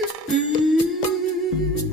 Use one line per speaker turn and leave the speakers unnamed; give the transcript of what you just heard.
Mm-hmm.